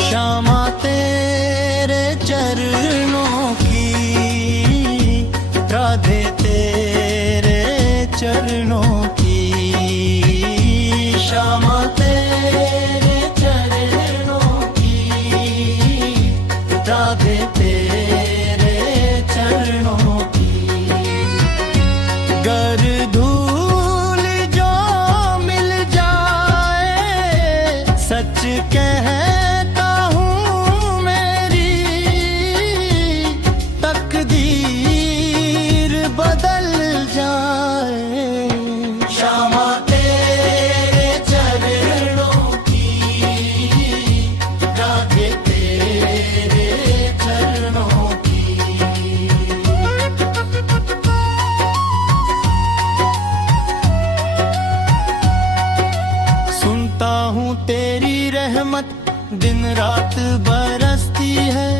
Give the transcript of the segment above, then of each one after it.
श्यामा तेरे चरणों की, राधे तेरे चरणों की, श्यामा तेरे चरणों की, राधे तेरे चरणों की। गर धूल जो मिल जाए सच कहता हूँ मेरी तकदीर बदल जाए। श्यामा तेरे चरणों की, राधे तेरे चरणों की। सुनता हूँ तेरी रहमत दिन रात बरसती है,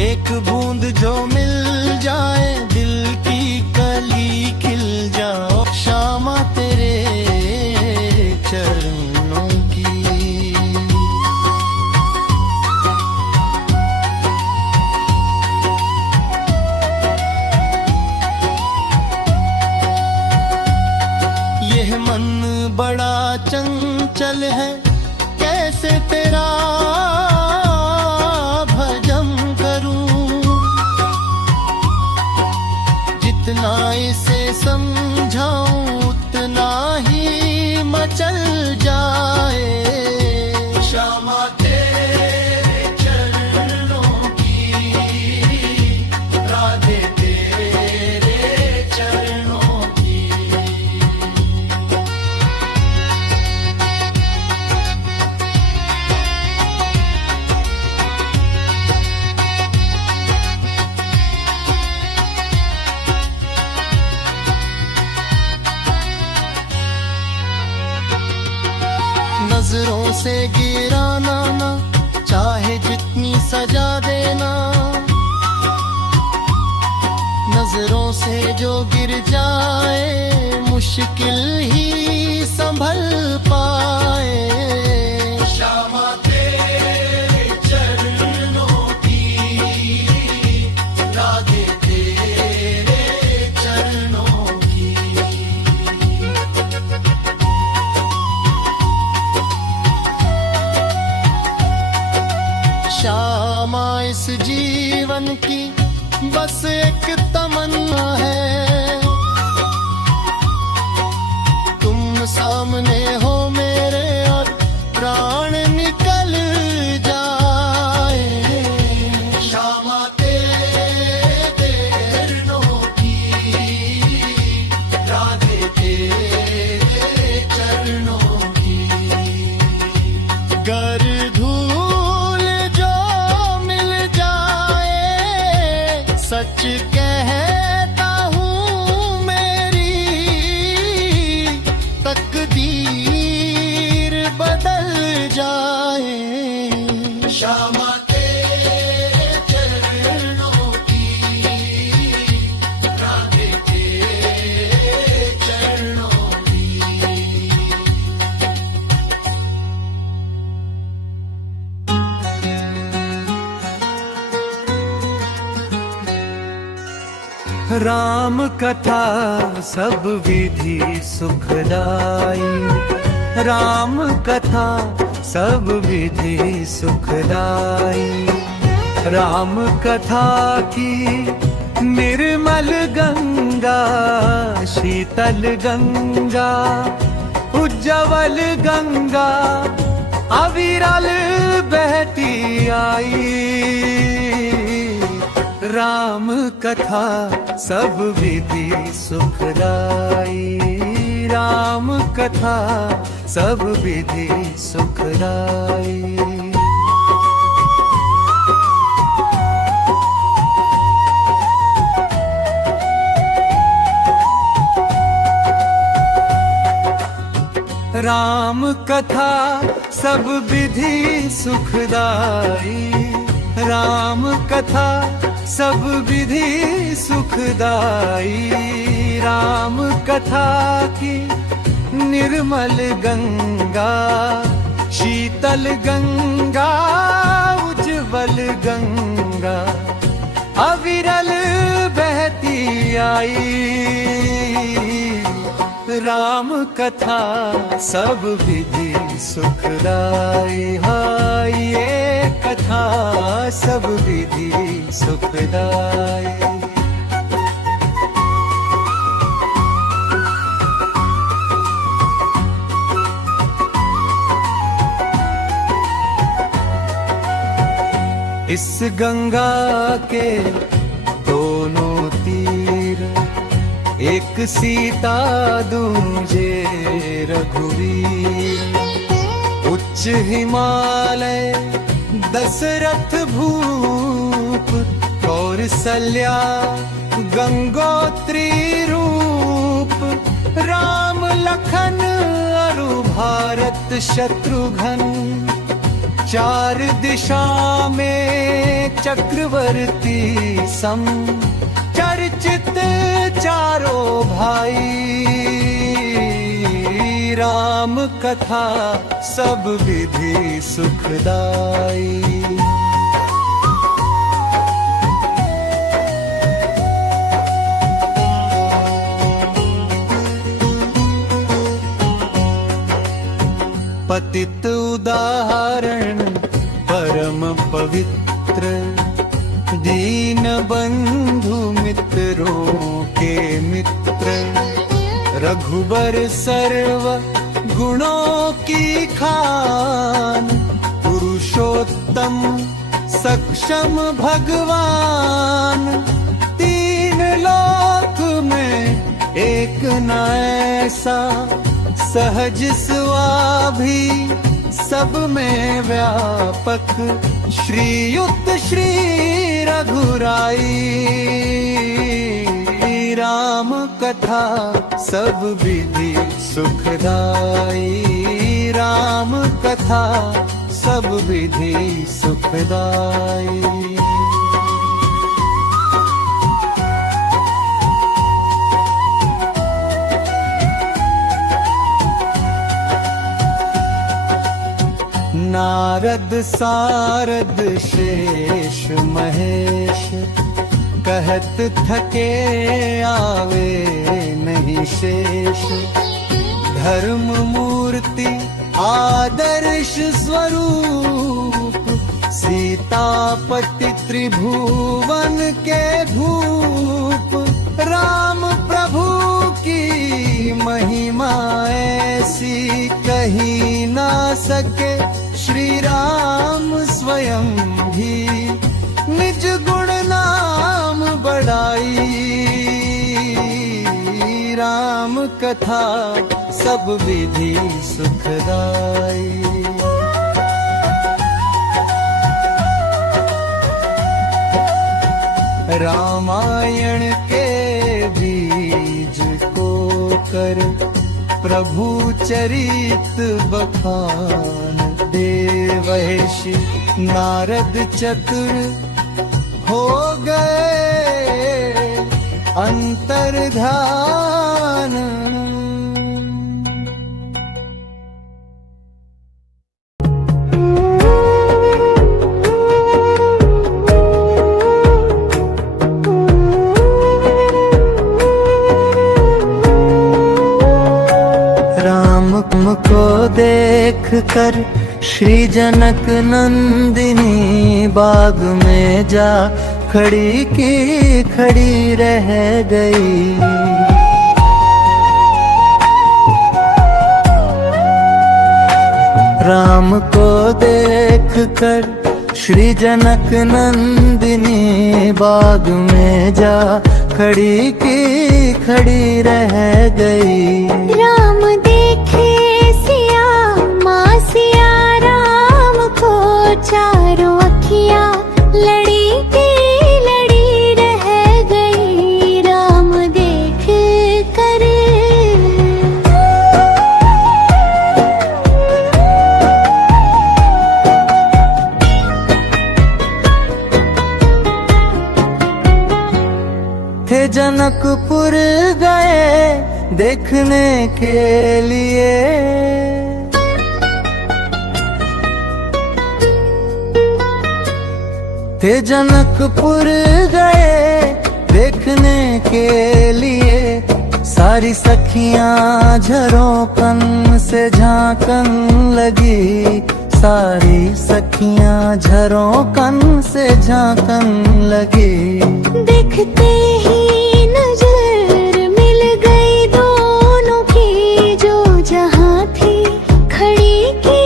एक बूंद जो मिल जाए दिल की कली खिल जाओ। श्यामा तेरे चरणों की। यह मन बड़ा चंचल है, कैसे तेरा भजन करूं। जितना इसे समझाऊं उतना ही मचल जाए। श्यामा तेरे चरणों की, राधे तेरे चरणों की। नजरों से गिराना ना, चाहे जितनी सजा देना। नजरों से जो गिर जाए मुश्किल ही संभल पाए। श्यामा तेरे चरणों की, राधे तेरे चरणों की। श्यामा इस जीवन की बस एक तमन्ना है, तुम सामने हो मेरे और प्राण निकल जाए। श्यामा तेरे चरणों की, राधे तेरे चरणों की। गर धूल जो मिल जाए सच कहता हूँ मेरी तकदीर बदल जाए। श्यामा तेरे चरणों की, राधे तेरे चरणों की। राम कथा सब विधि सुखदाई, राम कथा सब विधि सुखदाई। राम कथा की निर्मल गंगा, शीतल गंगा, उज्जवल गंगा अविरल बहती आई। राम कथा सब विधि सुखदाई, राम कथा सब विधि सुखदाई। राम कथा सब विधि सुखदाई, राम कथा सब विधि सुखदाई, राम कथा की निर्मल गंगा, शीतल गंगा, उज्जवल गंगा, अविरल बहती आई। राम कथा सब विधि सुखदाई, हाय ये कथा सब विधि सुखदाई। इस गंगा के दोनों तीर, एक सीता दूजे रघुवीर, उच्च हिमालय दशरथ भूप, कौसल्या गंगोत्री रूप, राम लखन अरु भारत शत्रुघ्न, चार दिशा में चक्रवर्ती सम, चर्चित चारों भाई। राम कथा सब विधि सुखदाई। पतित उदाहरण परम पवित्र, दीन बंधु मित्रों के मित्र, रघुबर सर्व गुणों की खान, पुरुषोत्तम सक्षम भगवान, तीन लोक में एक न ऐसा, सहज स्वाभी सब में व्यापक, श्रीयुत श्री रघुराई। राम कथा सब विधि सुखदाई, राम कथा सब विधि सुखदाई। नारद सारद शेष महेश, कहत थके आवे नहीं शेष, धर्म मूर्ति आदर्श स्वरूप, सीतापति त्रिभुवन के भूप, राम प्रभु की महिमा ऐसी कही ना सके, श्री राम स्वयं भी निज गुण नाम बढ़ाई। राम कथा सब विधि सुखदाई। रामायण के बीज को कर प्रभु चरित बखान, देवर्षि नारद चतुर हो गए अंतर्धान। को देख कर श्री जनक नंदिनी बाग में जा खड़ी की खड़ी रह गई। राम को देख कर श्री जनक नंदिनी बाग में जा खड़ी की खड़ी रह गई। राम देखे सिया माँ सिया राम को चारों अखियाँ लड़ी की लड़ी रह गई। राम देख कर जनकपुर गए देखने के लिए। थे जनकपुर गए देखने के लिए, सारी सखियां झरोकन से झांकन लगी, सारी सखियां झरोकन से झांकन लगी। देखते ही नजर मिल गई दोनों की, जो जहां थी खड़ी की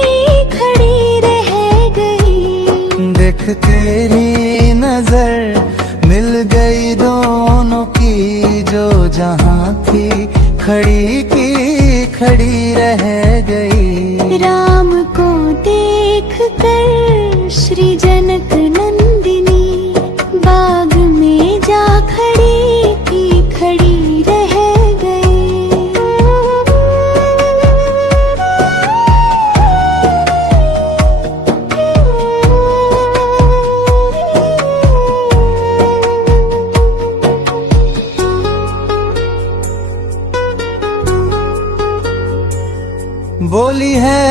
खड़ी रह गई। देखते ही नजर मिल गई दोनों की, जो जहां थी खड़ी की खड़ी रह गई। राम को देख कर श्री जनक नंदिनी, बाग में जा खड़ी की खड़ी रह गई। बोली है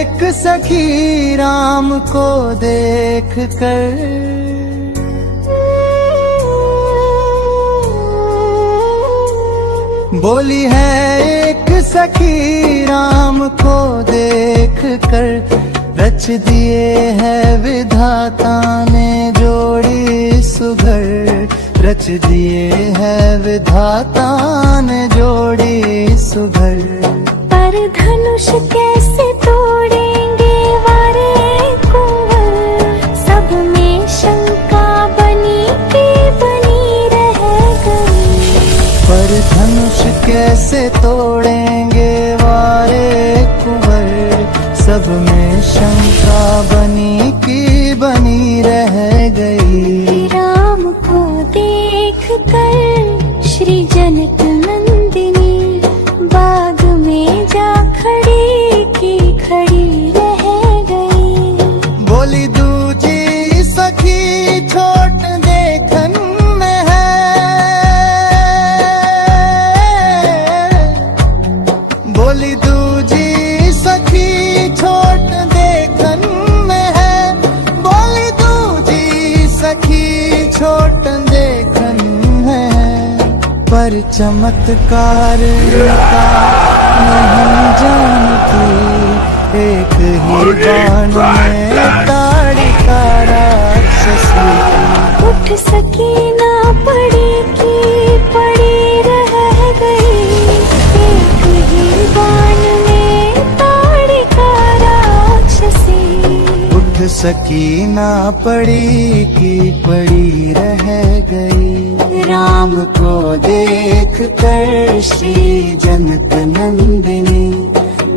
एक सखी राम को देख कर, बोली है एक सखी राम को देख कर, रच दिए है विधाता ने जोड़ी सुघर, रच दिए है विधाता ने जोड़ी सुघर। पर धनुष कैसे तोड़ेंगे वारे कुंवर, सब में शंका बनी की बनी रह गई। पर धनुष कैसे तोड़ेंगे वारे कुंवर, सब में शंका बनी की बनी रह गई। राम को देख कर श्री जनक नंदिनी, बाग में जा खड़ी की खड़ी रह गई। बोली दूजी सखी छोट देखन में है, बोली दूजी सखी छोट देखन में है, बोली दूजी सखी छोट देखन है। पर चमत्कार का नहीं जानती, एक ही बाण में ताड़िका राक्षसी। उठ सकी ना पड़ी की पड़ी रह गई, एक ही बाण में ताड़िका राक्षसी। उठ सकी ना पड़ी की पड़ी रह गई। राम को देख कर श्री जनक नंदिनी,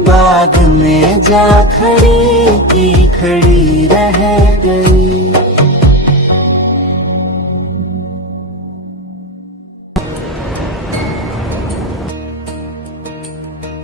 बाग में जा खड़ी की खड़ी रह गई।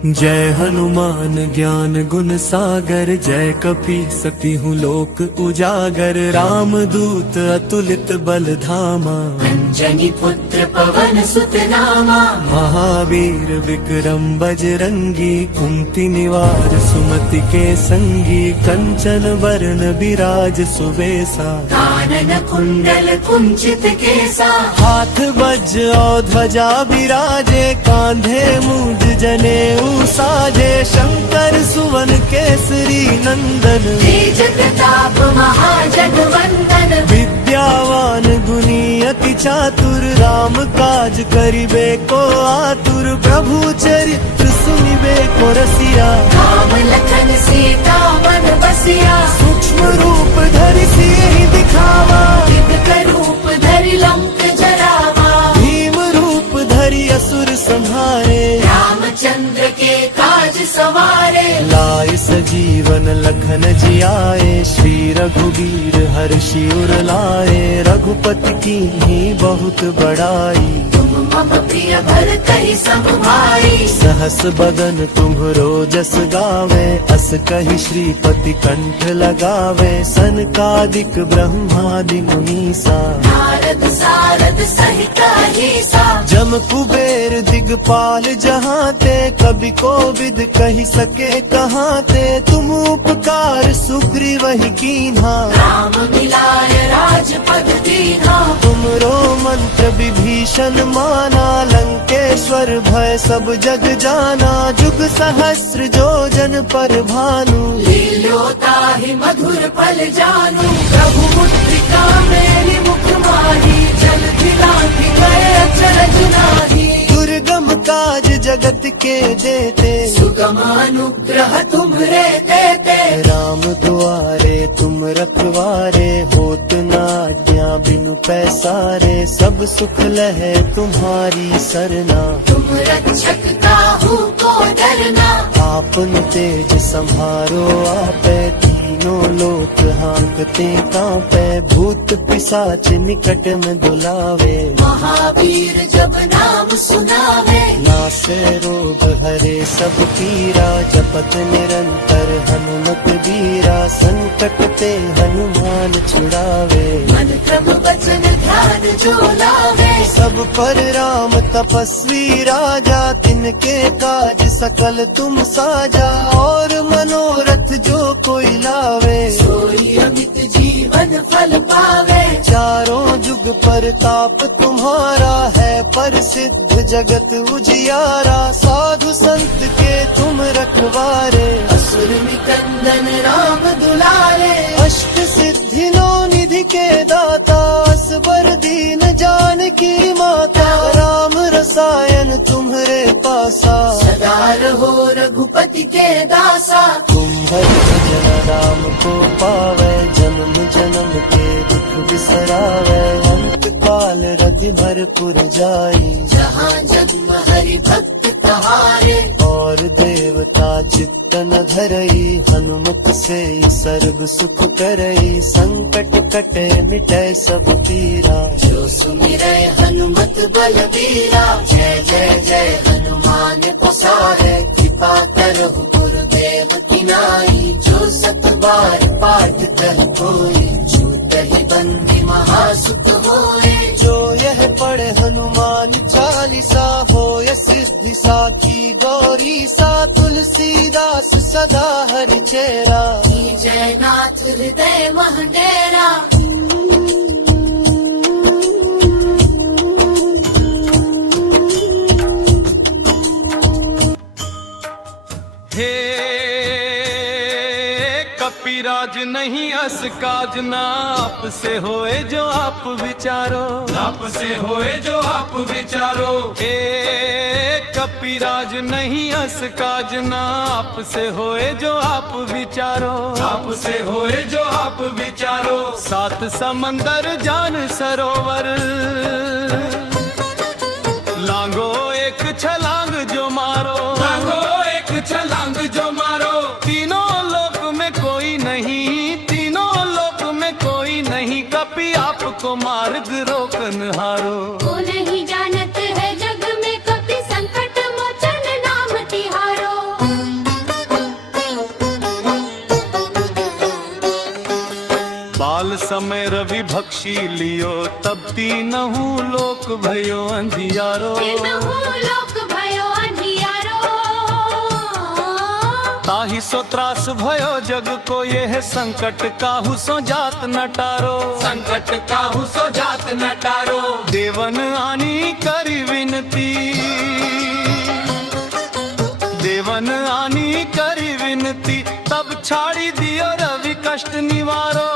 जय हनुमान ज्ञान गुण सागर, जय कपी सती हूँ लोक उजागर। राम दूत अतुलित बल धामा, अंजनी पुत्र पवन सुत नामा। महावीर विक्रम बजरंगी, कुंती निवार सुमति के संगी। कंचन वरण विराज सुबेसा, कानन कुंडल कुंचित केसा। हाथ वज्र और ध्वजा विराजे, कांधे मूंज जनेऊ साजे। शंकर सुवन केसरी नंदन, तेज प्रताप महाजगवंदन। विद्यावान गुणी अति चातुर, राम काज करिबे को आतुर। प्रभु चरित्र सुनिबे को रसिया, राम लखन सीता मन बसिया। सूक्ष्म रूप धरि सियहि दिखावा, दिव्य रूप धरि लंक जरावा। भीम रूप धरि असुर संहारे, रामचंद्र के काज सवारे। लाए सजीवन लखन जियाए, श्री रघुवीर हर्षि उर लाए। रघुपति की ही बहुत बड़ाई, तुम मम प्रिय भरतहि सम भाई। सहस बदन तुम्हरो जस गावे, अस कहि श्रीपति कंठ लगावे। सनकादिक ब्रह्मादि मुनीसा, नारद सारद सहित अहिसा। जम कुबेर दिगपाल जहाँ ते, कभी कोविद कही सके कहाँ ते। तुम उपकार सुग्रीव ही कीन्हा, राम मिलाय राजपद दीन्हा। तुमरो मंत्र विभीषण माना, लंकेश्वर भय सब जग जाना। जुग सहस्र जो जन पर भानु, लील्यो ताहि मधुर फल जानू। प्रभु मुद्रिका मेरी मुख माही, जल दिलांघि गए अचरज नाही। दुर्गम काज जगत के देते, सुगम अनुग्रह तुम्हरे देते। राम दुआरे तुम रखवारे, होत न आज्ञा बिनु पैसारे। सब सुख लहे तुम्हारी सरना, तुम रक्षक काहू को डरना। आपन तेज संहारो आपे, तीनों लोक हांकते कांपे। भूत पिशाच निकट में बुलावे, महावीर जब नाम सुनावे। नासे रोग हरे सब पीरा, जपत निरंतर हनुमत वीरा। संकट ते हनुमान छुड़ावे, मन क्रम वचन ध्यान जो लावे। सब पर राम तपस्वी राजा, तिनके काज सकल तुम साजा। और मनोरथ जो कोई लावे, सोई अमित जीवन फल पावे। चारों जुग परताप तुम्हारा है, प्रसिद्ध जगत उजियारा। साधु संत के तुम रखवारे, असुर निकंदन राम दुलारे। अष्ट सिद्धि नौ निधि के दाता, असबर दीन जानकी माता। राम रसायन तुम्हरे पासा, सदा रहो रघुपति के दासा। तुम हर जन राम को पावे, जन्म जन्म के दुख बिसरावे। अंत काल रति भरपुर जाई, जहाँ जन्म हरि भक्त कहारे। और देवता चित्त न धरई, हनुमत से सर्व सुख करई। संकट कटे मिटे सब पीरा, जो सुमिरै हनुमत बलबीरा। जय जय जय हनुमान गोसाई, कृपा करहु गुरुदेव की नाई। जो सत बार पाठ कर कोई, छूटहि बंदी महासुख होए। जो यह पढ़े हनुमान चालीसा, होय सिद्धि साखी गौरी सा। तुलसीदास सदा हरि चेरा, जय नाथ हृदय महडेरा। हे कपिराज नहीं अस काज, नाप से होए जो आप विचारो। नाप से होए जो आप विचारो। हे कपिराज नहीं अस काज, नाप से होए जो आप विचारो। आप से होए जो आप विचारो। सात समंदर जान सरोवर, लांगो एक छलांग जो मारो। लांगो एक छलांग जो मारो। तीनों लोक में कोई नहीं, तीनों लोक में कोई नहीं। कपि आपको मार्ग रोकन हारो। को नहीं जानत है जग में, कपि संकट मोचन नाम तिहारो। बाल समय रवि भक्षी लियो, तब तीनहु लोक भयो अंधियारो। तीनहु लोक भयो अंधियारो। ताहि सो त्रास भयो जग को, यह संकट काहू सो जात न टारो। संकट काहू सो जात न टारो। देवन आनी करी विनती, देवन आनी करी विनती। तब छाड़ी दियो रवि कष्ट निवारो।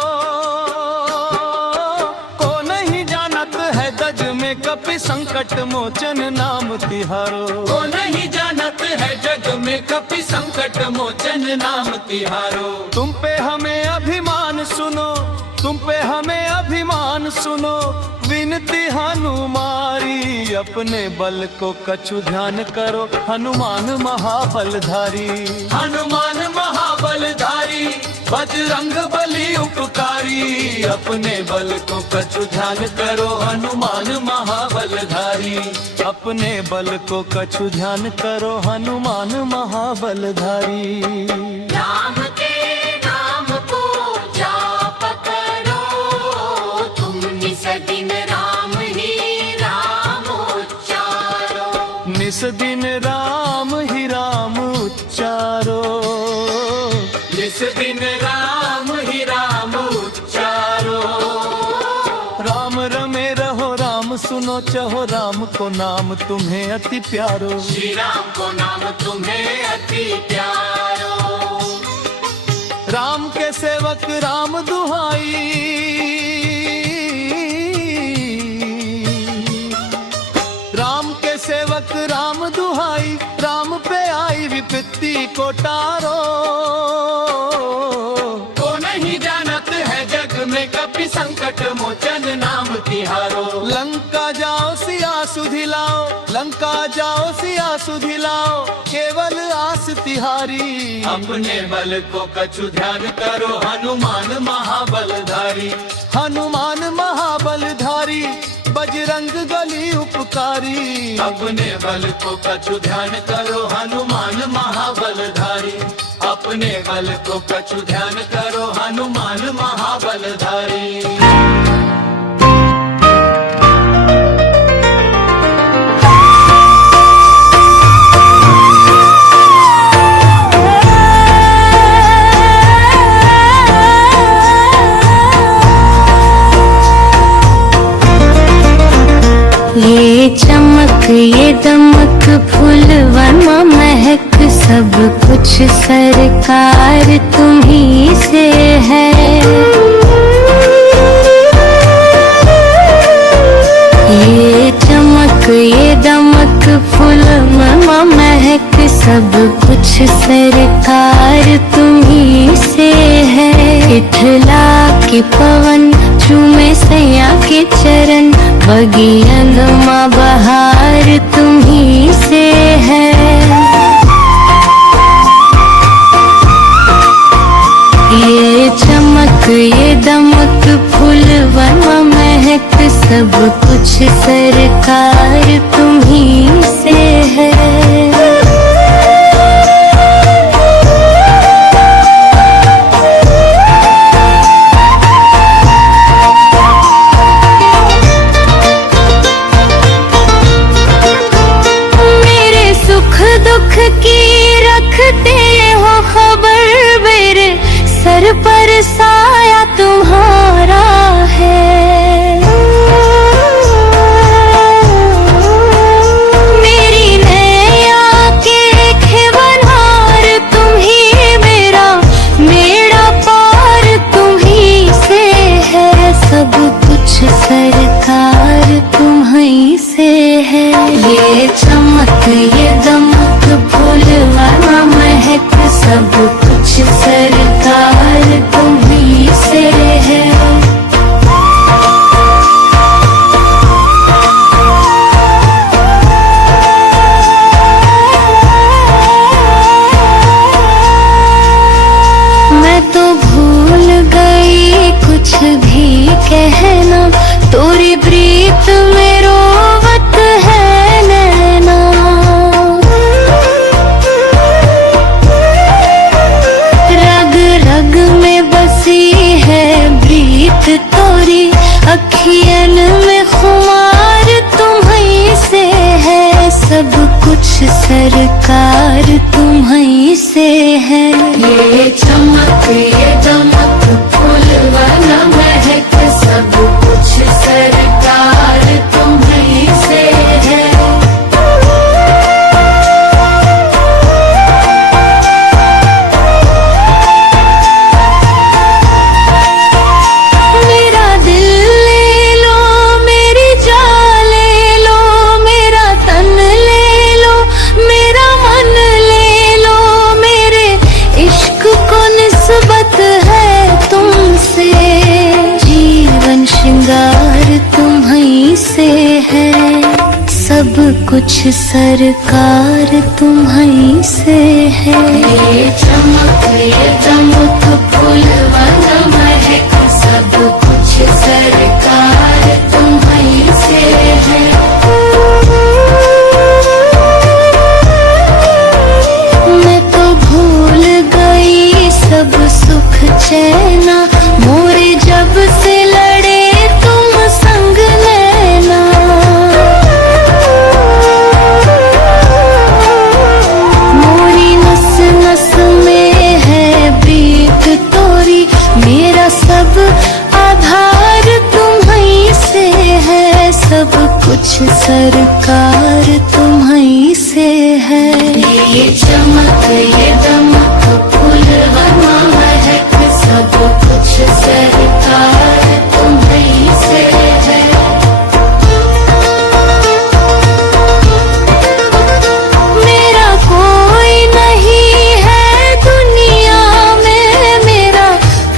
को नहीं जानत है दज में, कपि संकट मोचन नाम तिहारो। को नहीं जानत है जग में, कपि संकट मोचन नाम तिहारो। तुम पे हमें अभिमान सुनो, तुम पे हमें अभिमान सुनो। विनती हनुमारी, अपने बल को कछु ध्यान करो। हनुमान महाबलधारी, हनुमान महाबलधारी। बजरंग बली उपकारी, अपने बल को कछु ध्यान करो हनुमान महाबलधारी। अपने बल को कछु ध्यान करो हनुमान महाबलधारी। राम के नाम को जाप करो, तुम निस दिन राम ही राम उच्चारो। निस दिन राम ही राम उच्चारो। निस दिन राम ही राम उच्चारो। राम रमे रहो राम सुनो चहो, राम को नाम तुम्हें अति प्यारो। श्री राम को नाम तुम्हें अति प्यारो। राम के सेवक राम दुहाई। राम के सेवक राम दुहाई, राम पे आई विपत्ति को टारो। को नहीं जानत है जग में कपि संकट मोचन नाम तिहारो। लंका जाओ सिया सुधिलाओ, लंका जाओ सिया सुधिलाओ, केवल आस तिहारी। अपने बल को कछु ध्यान करो हनुमान महाबलधारी। हनुमान महाबलधारी बजरंग बली उपकारी। अपने बल को कछु ध्यान करो हनुमान महाबलधारी। अपने बल को कछु ध्यान करो हनुमान महाबलधारी। ये चमक ये दमक फूलवन महक, सब कुछ सरकार तुम्ही से है। ये चमक ये दमक फूलवन महक, सब कुछ सरकार तुम्ही से है। इठला के पवन चूमे सैया के चरण, बगियन माँ बहार तुम्ही से है। ये चमक ये दमक फूलवन महक, सब कुछ सरकार तुम्ही से है। दुख की रखते हो खबर, मेरे सर पर साया तुम्हारा है। मेरी नैया के खेवनहार तुम ही, मेरा मेरा पार तुम ही से है। सब कुछ सरकार तुम्ही से है। ये चमक ये दमक फूलवन महक, सब कुछ सरकार तुम्ही से है। मैं तो भूल गई कुछ भी कहना, तोरी प्रीत में रोवत है नैना। रग रग में बसी है प्रीत तोरी, अखियन में खुमार तुम्ही से है। सब कुछ सरकार तुम्ही से है। ये चमक ये दमक फूलवन महक, सब कुछ सरकार तुम्ही से है। मेरा दिल ले लो, मेरी जान ले लो, मेरा तन ले लो, मेरा मन ले लो। मेरे इश्क को निस्बत है तुमसे, जीवन श्रृंगार तुम्ही से है। सब कुछ सरकार तुम्ही से है। ये चमक ये दमक फूलवन महक, सब कुछ चैना, मोरे जब से लड़े तुम संग लेना। मोरी नस नस में है प्रीत तोरी, मेरा सब आधार तुम्हीं से है, सब कुछ सरकार तुम्हीं से है। ये चमक ये दमक फूलवना महक, सब कुछ सरकार तुम्हीं से है। मेरा कोई नहीं है दुनिया में, मेरा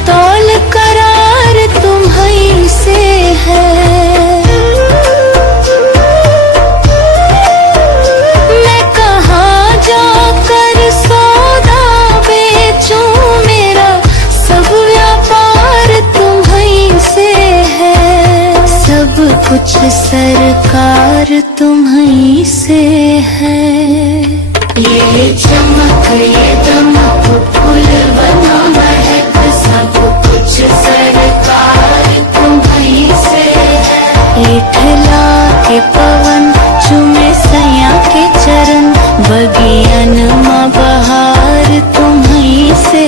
तौल करार तुम्हीं से है। मैं कहाँ जाकर सौदा बेचूं, मेरा सब व्यापार तुम्हीं से है, सब कुछ सरकार तुम्हीं से है। ये चमक ये दमक फूलवना महक, सब कुछ सरकार तुम्हीं से है। इठला के पवन चुमे सैया के चरण, बगियन माँ बहार तुम्हीं से